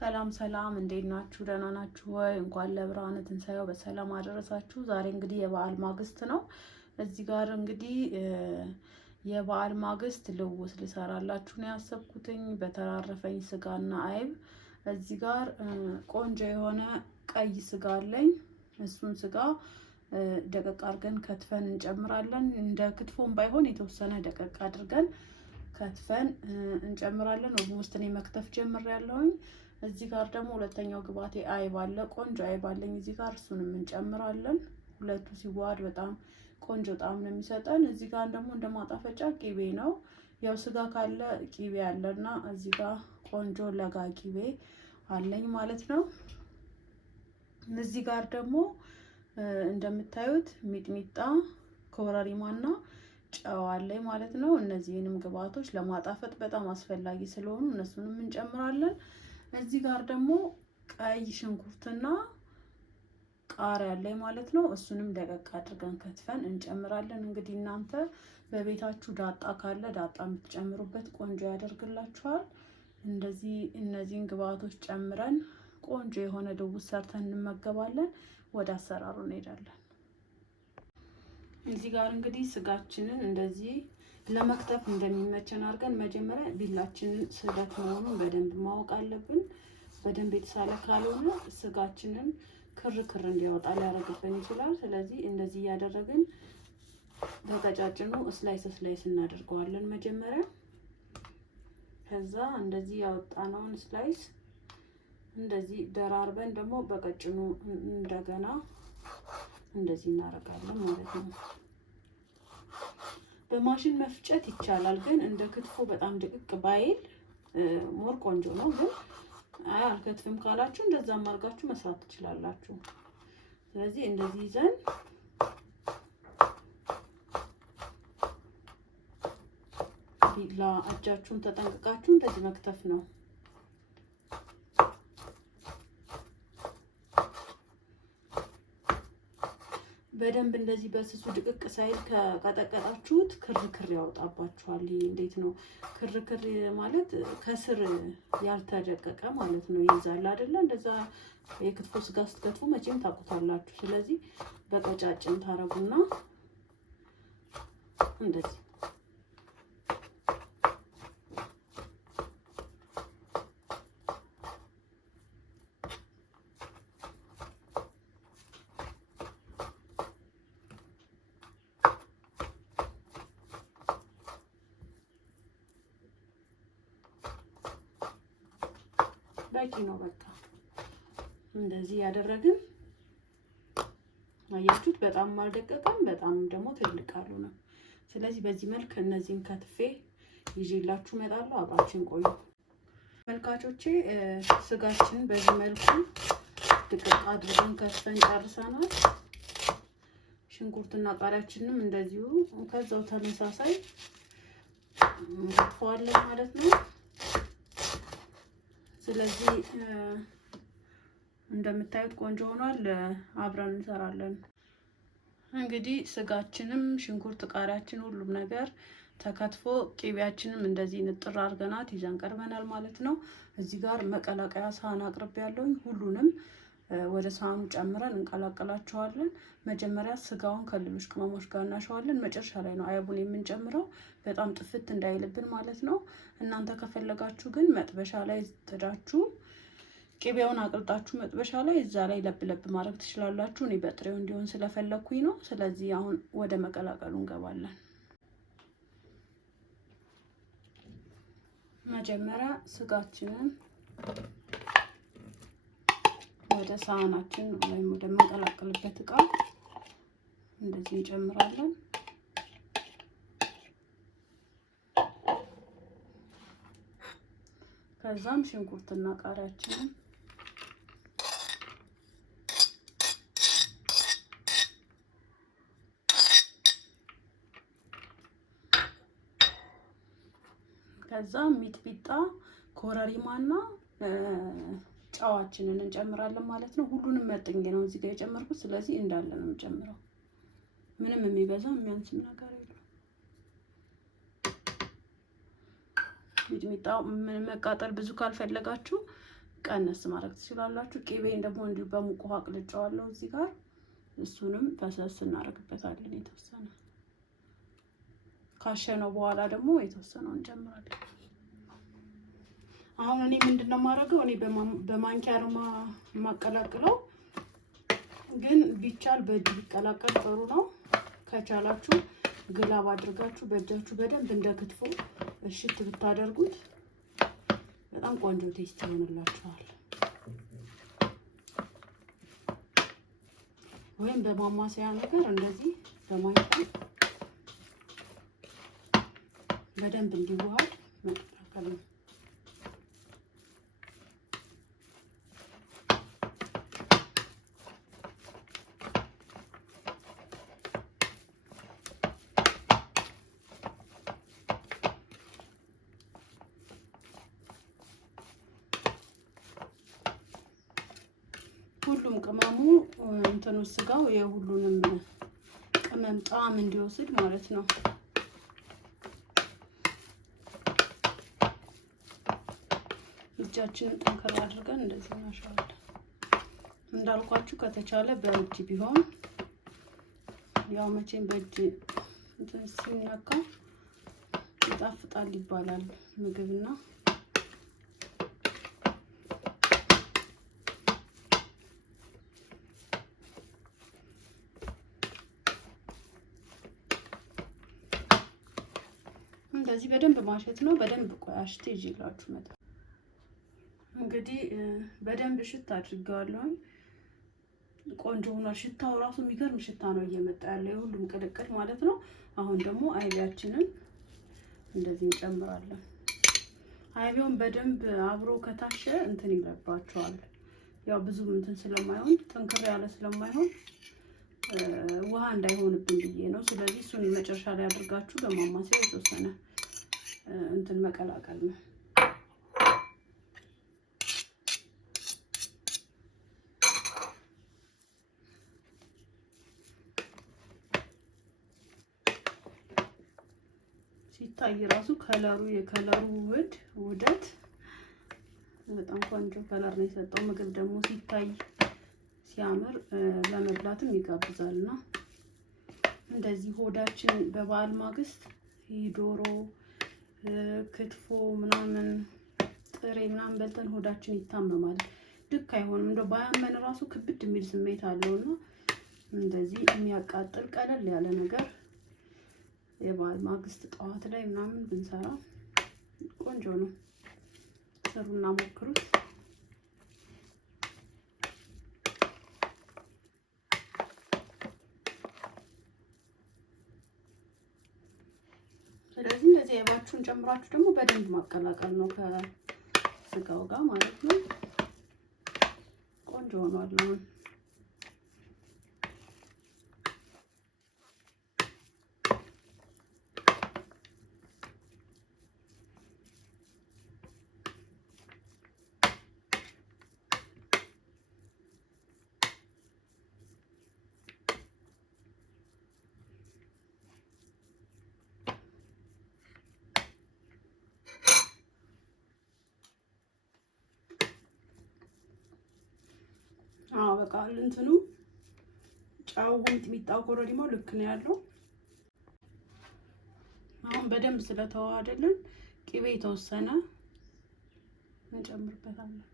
ሰላም ሰላም፣ እንዴት ናችሁ? ደህና ናችሁ ወይ? እንኳን ለብርሃነ ትንሣኤው በሰላም አደረሳችሁ። ዛሬ እንግዲህ የበዓል ማግስት ነው። እዚህ ጋር እንግዲህ የበዓል ማግስት ልውስ ልሰራላችሁ ነው ያሰብኩትኝ በተራረፈኝ ስጋና አይብ። እዚህ ጋር ቆንጆ የሆነ ቀይ ስጋ አለኝ። እሱን ስጋ ደቀቅ አድርገን ከትፈን እንጨምራለን። እንደ ክትፎም ባይሆን የተወሰነ ደቀቅ አድርገን ከትፈን እንጨምራለን። ውስጥ እኔ መክተፍ ጀምሬያለሁኝ። እዚህ ጋር ደግሞ ሁለተኛው ግብአቴ አይብ አለ። ቆንጆ አይብ አለኝ እዚህ ጋር፣ እሱንም እንጨምራለን። ሁለቱ ሲዋሃድ በጣም ቆንጆ ጣዕም ነው የሚሰጠን። እዚህ ጋር ደግሞ እንደ ማጣፈጫ ቂቤ ነው። ያው ስጋ ካለ ቂቤ አለና እዚህ ጋር ቆንጆ ለጋ ቂቤ አለኝ ማለት ነው። እዚህ ጋር ደግሞ እንደምታዩት ሚጥሚጣ፣ ኮረሪማና ጨው አለኝ ማለት ነው። እነዚህንም ግብአቶች ለማጣፈጥ በጣም አስፈላጊ ስለሆኑ እነሱንም እንጨምራለን። እዚህ ጋር ደግሞ ቀይ ሽንኩርትና ቃሪያ አለኝ ማለት ነው። እሱንም ደቀቅ አድርገን ከትፈን እንጨምራለን። እንግዲህ እናንተ በቤታችሁ ዳጣ ካለ ዳጣ የምትጨምሩበት ቆንጆ ያደርግላችኋል። እንደዚህ እነዚህን ግብአቶች ጨምረን ቆንጆ የሆነ ድውስ ሰርተን እንመገባለን። ወደ አሰራሩ እንሄዳለን። እዚህ ጋር እንግዲህ ስጋችንን እንደዚህ ለመክተፍ እንደሚመቸን አድርገን መጀመሪያ ቢላችንን ስለት መሆኑን በደንብ ማወቅ አለብን። በደንብ የተሳለ ካልሆነ ስጋችንን ክር እንዲያወጣ ሊያደርግብን ይችላል። ስለዚህ እንደዚህ እያደረግን በቀጫጭኑ ስላይስ እናደርገዋለን መጀመሪያ። ከዛ እንደዚህ ያወጣነውን ስላይስ እንደዚህ ደራርበን ደግሞ በቀጭኑ እንደገና እንደዚህ እናደርጋለን ማለት ነው። በማሽን መፍጨት ይቻላል፣ ግን እንደ ክትፎ በጣም ድቅቅ ባይል ሞር ቆንጆ ነው። ግን አልከትፍም ካላችሁ እንደዛም አድርጋችሁ መስራት ትችላላችሁ። ስለዚህ እንደዚህ ይዘን ቢላ እጃችሁን ተጠንቅቃችሁ እንደዚህ መክተፍ ነው። በደንብ እንደዚህ በስሱ ድቅቅ ሳይል ከቀጠቀጣችሁት ክር ያወጣባችኋል። እንዴት ነው ክር ማለት? ከስር ያልተደቀቀ ማለት ነው። ይይዛል አይደለ? እንደዛ የክትፎ ስጋ ስትከትፉ መቼም ታውቁታላችሁ። ስለዚህ በቀጫጭን ታረጉና እንደዚህ በቂ ነው። በቃ እንደዚህ ያደረግን አያችሁት? በጣም አልደቀቀም፣ በጣም ደግሞ ትልቅ አልሆነም። ስለዚህ በዚህ መልክ እነዚህን ከትፌ ይዤላችሁ እመጣለሁ። አብራችን ቆዩ ተመልካቾቼ። ስጋችንን በዚህ መልኩ ድቅቅ አድርገን ከትፈን ጨርሰናል። ሽንኩርትና ቃሪያችንንም እንደዚሁ ከዛው ተመሳሳይ እንከትፈዋለን ማለት ነው። ስለዚህ እንደምታዩት ቆንጆ ሆኗል። አብረን እንሰራለን። እንግዲህ ስጋችንም ሽንኩርት፣ ቃሪያችን ሁሉም ነገር ተከትፎ ቂቤያችንም እንደዚህ ንጥር አድርገናት ይዘን ቀርበናል ማለት ነው። እዚህ ጋር መቀላቀያ ሳህን አቅርቤያለሁኝ። ሁሉንም ወደ ሳህኑ ጨምረን እንቀላቀላቸዋለን። መጀመሪያ ስጋውን ከሌሎች ቅመሞች ጋር እናሸዋለን። መጨረሻ ላይ ነው አይቡን የምንጨምረው፣ በጣም ጥፍት እንዳይልብን ማለት ነው። እናንተ ከፈለጋችሁ ግን መጥበሻ ላይ ጥዳችሁ ቅቤውን አቅልጣችሁ መጥበሻ ላይ እዛ ላይ ለብ ማድረግ ትችላላችሁ። እኔ በጥሬው እንዲሆን ስለፈለኩኝ ነው። ስለዚህ አሁን ወደ መቀላቀሉ እንገባለን። መጀመሪያ ስጋችንን ወደ ሳህናችን ወይም ወደ መንቀላቀልበት እቃ እንደዚህ እንጨምራለን። ከዛም ሽንኩርትና ቃሪያችንን ከዛም ሚጥሚጣ፣ ኮረሪማና ጨዋችንን እንጨምራለን ማለት ነው። ሁሉንም መጥኜ ነው እዚህ ጋር የጨመርኩት። ስለዚህ እንዳለ ነው የምጨምረው። ምንም የሚበዛ የሚያንስም ነገር የለም። ሚጥሚጣው መቃጠል ብዙ ካልፈለጋችሁ ቀነስ ማድረግ ትችላላችሁ። ቅቤን ደግሞ እንዲሁ በሙቅ ውሃ አቅልጬዋለሁ እዚህ ጋር። እሱንም ፈሰስ እናደርግበታለን የተወሰነ። ካሸነው በኋላ ደግሞ የተወሰነውን እንጨምራለን። አሁን እኔ ምንድነው የማደርገው? እኔ በማንኪያ ነው የማቀላቅለው፣ ግን ቢቻል በእጅ ቢቀላቀል ጥሩ ነው። ከቻላችሁ ግላብ አድርጋችሁ በእጃችሁ በደንብ እንደ ክትፎ እሽት ብታደርጉት በጣም ቆንጆ ቴስት ይሆንላችኋል። ወይም በማማሰያ ነገር እንደዚህ በማንኪያ በደንብ እንዲዋሃድ መቀላቀል ነው። ሁሉም ቅመሙ እንትኑ ስጋው የሁሉንም ቅመም ጣዕም እንዲወስድ ማለት ነው። እጃችንን ጠንከር አድርገን እንደዚህ እናሸዋለን። እንዳልኳችሁ ከተቻለ በእጅ ቢሆን ያው መቼም በእጅ ሲነካ ይጣፍጣል ይባላል ምግብና እንደዚህ በደንብ ማሸት ነው። በደንብ ቆያሽቴ ይዤላችሁ መጣ። እንግዲህ በደንብ ሽታ አድርጌዋለሁ። ቆንጆ ሆኗል። ሽታው ራሱ የሚገርም ሽታ ነው እየመጣ ያለው የሁሉም ቅልቅል ማለት ነው። አሁን ደግሞ አይቢያችንን እንደዚህ እንጨምራለን። አይቢውን በደንብ አብሮ ከታሸ እንትን ይለባቸዋል። ያው ብዙ እንትን ስለማይሆን ጥንክር ያለ ስለማይሆን ውሃ እንዳይሆንብን ብዬ ነው። ስለዚህ እሱን መጨረሻ ላይ አድርጋችሁ በማማሰያ የተወሰነ እንትን መቀላቀል ነው። ሲታይ ራሱ የከለሩ ውህደት በጣም ቆንጆ ከለር ነው የሰጠው። ምግብ ደግሞ ሲታይ ሲያምር ለመብላትም ይጋብዛልና እንደዚህ ሆዳችን በበዓል ማግስት ዶሮ ክትፎ ምናምን ጥሬ ምናምን በልተን ሆዳችን ይታመማል። ልክ አይሆንም። እንደው ባያመን ራሱ ክብድ የሚል ስሜት አለውና እንደዚህ የሚያቃጥል ቀለል ያለ ነገር የበዓል ማግስት ጠዋት ላይ ምናምን ብንሰራ ቆንጆ ነው። ስሩና ሞክሩት። ስለዚህ እንደዚህ አይባችሁን ጨምራችሁ ደግሞ በደንብ ማቀላቀል ነው ከስጋው ጋር ማለት ነው። ቆንጆ ሆኗል አሁን። በቃ እንትኑ ጫው ሚጥሚጣው ኮረሪማው ልክ ነው ያለው። አሁን በደንብ ስለተዋሃደልን ቅቤ የተወሰነ እንጨምርበታለን።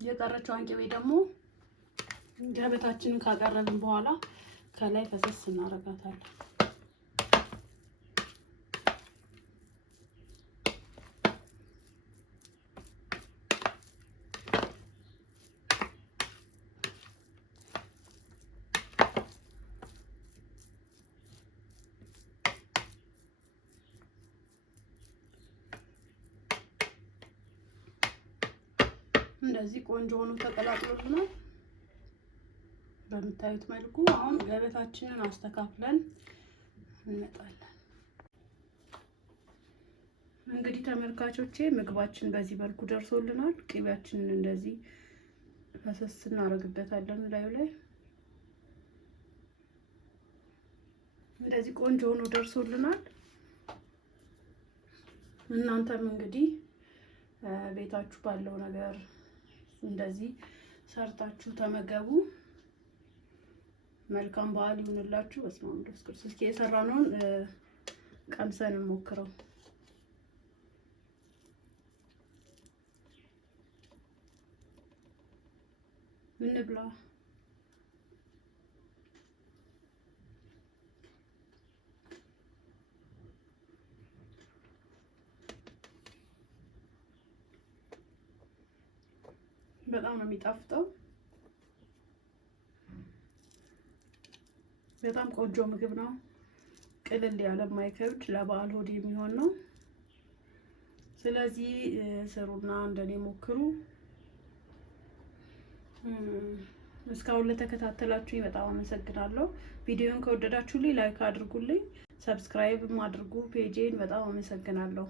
የቀረችውን ቅቤ ደግሞ ገበታችንን ካቀረብን በኋላ ከላይ ፈሰስ እናረጋታለን። እንደዚህ ቆንጆ ሆኖ ተቀላቅሎልናል በምታዩት መልኩ። አሁን ገበታችንን አስተካክለን እንመጣለን። እንግዲህ ተመልካቾቼ ምግባችን በዚህ መልኩ ደርሶልናል። ቅቤያችንን እንደዚህ ፈሰስ እናደርግበታለን ላዩ ላይ። እንደዚህ ቆንጆ ሆኖ ደርሶልናል። እናንተም እንግዲህ ቤታችሁ ባለው ነገር እንደዚህ ሰርታችሁ ተመገቡ። መልካም በዓል ይሁንላችሁ። በስመ አብ ወወልድ ወመንፈስ ቅዱስ። እስኪ የሰራነውን ቀምሰን እንሞክረው። እንብላ። በጣም ነው የሚጣፍጠው። በጣም ቆንጆ ምግብ ነው። ቅልል ያለ የማይከብድ ለበዓል ሆድ የሚሆን ነው። ስለዚህ ስሩና እንደኔ ሞክሩ። እስካሁን ለተከታተላችሁኝ በጣም አመሰግናለሁ። ቪዲዮውን ከወደዳችሁልኝ ላይክ አድርጉልኝ፣ ሰብስክራይብም አድርጉ ፔጄን። በጣም አመሰግናለሁ።